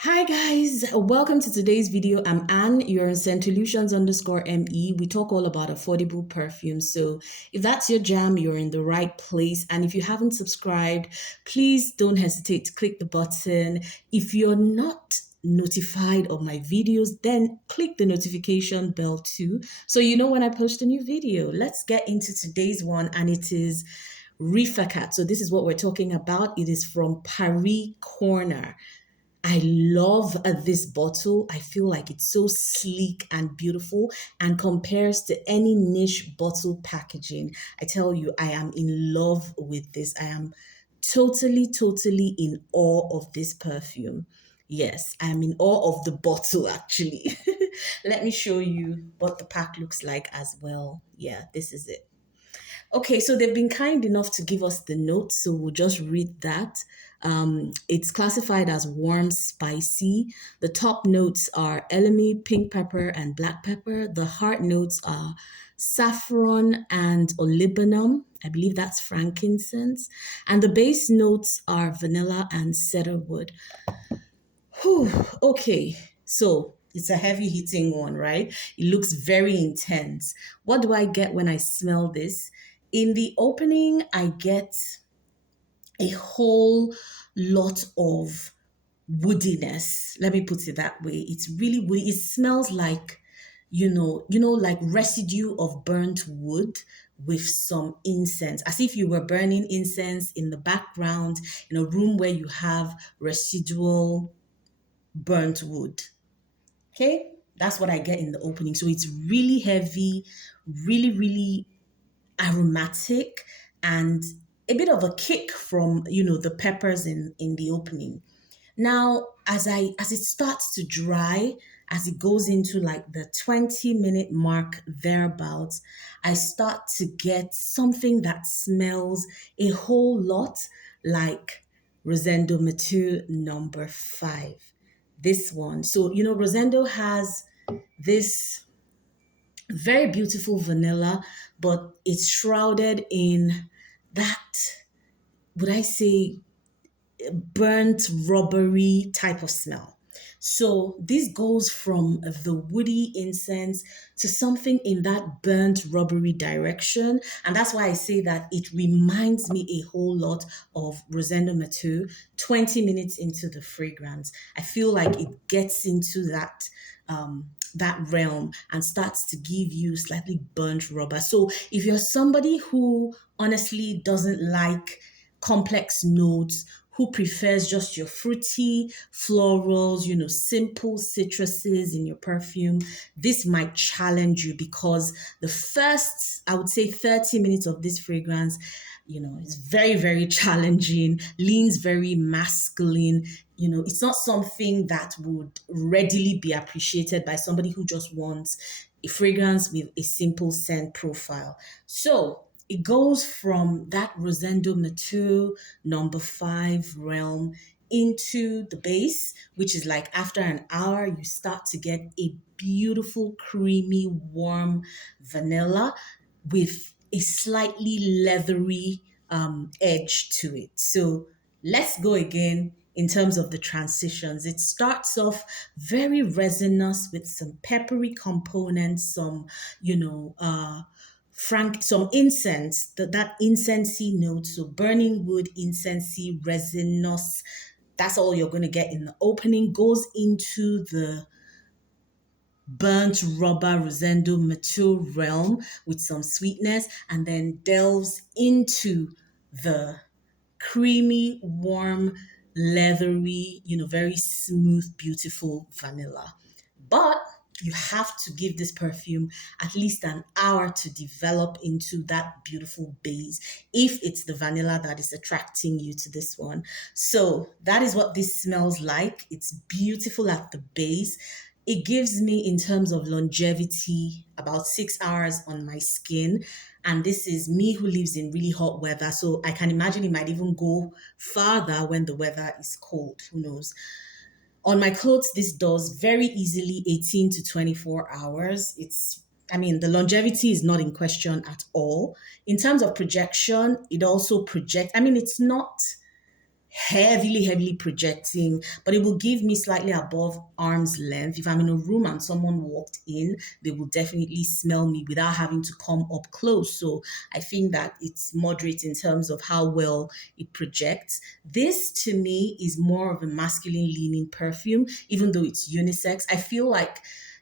Hi guys, welcome to today's video. I'm Anne, you're on Scentolutions_ME. We talk all about affordable perfumes. So if that's your jam, you're in the right place. And if you haven't subscribed, please don't hesitate to click the button. If you're not notified of my videos, then click the notification bell too, so you know when I post a new video. Let's get into today's one, and it is Rifaaqat. So this is what we're talking about. It is from Paris Corner. I love this bottle. I feel like it's so sleek and beautiful and compares to any niche bottle packaging. I tell you, I am in love with this. I am totally in awe of this perfume. Yes, I am in awe of the bottle actually. Let me show you what the pack looks like as well. Yeah, this is it. Okay, so they've been kind enough to give us the notes, so we'll just read that. It's classified as warm, spicy. The top notes are elemi, pink pepper, and black pepper. The heart notes are saffron and olibanum. I believe that's frankincense. And the base notes are vanilla and cedarwood. Whew, okay, so it's a heavy hitting one, right? It looks very intense. What do I get when I smell this? In the opening, I get a whole lot of woodiness. Let me put it that way. It's really woody. It smells like, like residue of burnt wood with some incense, as if you were burning incense in the background in a room where you have residual burnt wood. Okay, that's what I get in the opening. So it's really heavy, really aromatic, and a bit of a kick from the peppers in the opening. Now, as it starts to dry, as it goes into like the 20-minute mark thereabouts, I start to get something that smells a whole lot like Rosendo Mature number 5. This one. So, Rosendo has this very beautiful vanilla, but it's shrouded in that, would I say, burnt rubbery type of smell. So this goes from the woody incense to something in that burnt rubbery direction. And that's why I say that it reminds me a whole lot of Rosendo Mature 20 minutes into the fragrance. I feel like it gets into that realm and starts to give you slightly burnt rubber. So if you're somebody who honestly doesn't like complex notes, who prefers just your fruity florals, simple citruses in your perfume, this might challenge you, because the first, I would say, 30 minutes of this fragrance, is very challenging, leans very masculine. It's not something that would readily be appreciated by somebody who just wants a fragrance with a simple scent profile. So it goes from that Rosendo Mature number 5 realm into the base, which is like after an hour, you start to get a beautiful, creamy, warm vanilla with a slightly leathery edge to it. So let's go again in terms of the transitions. It starts off very resinous with some peppery components, some, some incense, that incensey note. So burning wood, incensey, resinous. That's all you're going to get in the opening. Goes into the burnt rubber Rosendo Mature realm with some sweetness, and then delves into the creamy, warm, leathery, very smooth, beautiful vanilla. But you have to give this perfume at least an hour to develop into that beautiful base, if it's the vanilla that is attracting you to this one. So that is what this smells like. It's beautiful at the base. It gives me, in terms of longevity, about 6 hours on my skin. And this is me who lives in really hot weather. So I can imagine it might even go farther when the weather is cold. Who knows? On my clothes, this does very easily 18 to 24 hours. The longevity is not in question at all. In terms of projection, it also projects. It's not heavily projecting, but it will give me slightly above arm's length. If I'm in a room and someone walked in, they will definitely smell me without having to come up close. So I think that it's moderate in terms of how well it projects. This to me is more of a masculine leaning perfume, even though it's unisex. I feel like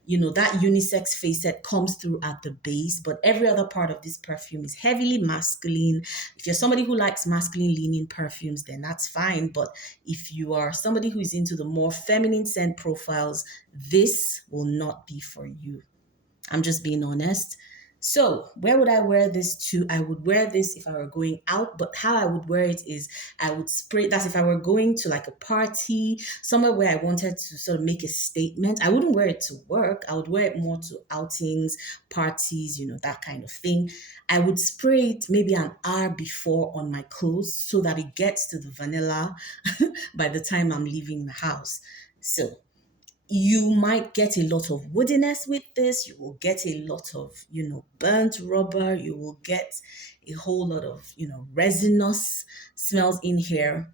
that unisex facet comes through at the base, but every other part of this perfume is heavily masculine. If you're somebody who likes masculine leaning perfumes, then that's fine. But if you are somebody who is into the more feminine scent profiles, this will not be for you. I'm just being honest. So, where would I wear this to? I would wear this if I were going out, but how I would wear it is I would spray. That's if I were going to like a party, somewhere where I wanted to sort of make a statement. I wouldn't wear it to work. I would wear it more to outings, parties, that kind of thing. I would spray it maybe an hour before on my clothes so that it gets to the vanilla by the time I'm leaving the house. So, you might get a lot of woodiness with this. You will get a lot of, burnt rubber. You will get a whole lot of, resinous smells in here.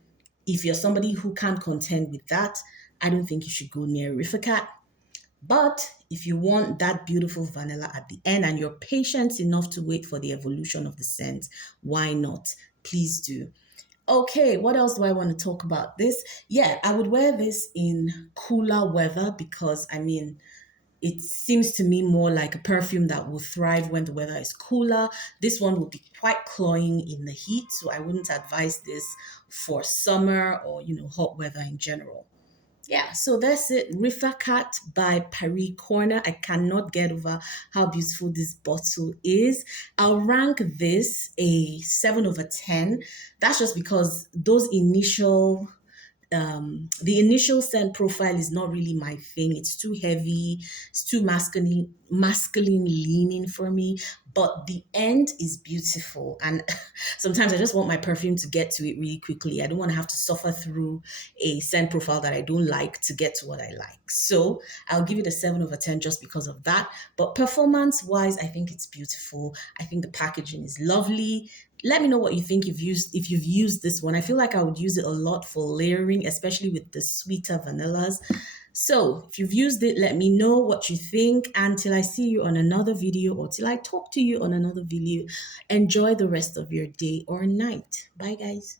If you're somebody who can't contend with that, I don't think you should go near Rifaaqat. But if you want that beautiful vanilla at the end and you're patient enough to wait for the evolution of the scent, why not? Please do. Okay, what else do I want to talk about? This, yeah, I would wear this in cooler weather because it seems to me more like a perfume that will thrive when the weather is cooler. This one will be quite cloying in the heat, so I wouldn't advise this for summer or hot weather in general. Yeah, so that's it. Rifaaqat by Paris Corner. I cannot get over how beautiful this bottle is. I'll rank this a 7 over 10. That's just because the initial scent profile is not really my thing. It's too heavy, it's too masculine leaning for me. But the end is beautiful. And sometimes I just want my perfume to get to it really quickly. I don't want to have to suffer through a scent profile that I don't like to get to what I like. So I'll give it a 7 over 10 just because of that. But performance wise, I think it's beautiful. I think the packaging is lovely. Let me know what you think if you've used this one. I feel like I would use it a lot for layering, especially with the sweeter vanillas. So if you've used it, let me know what you think. And till I see you on another video or till I talk to you on another video, enjoy the rest of your day or night. Bye, guys.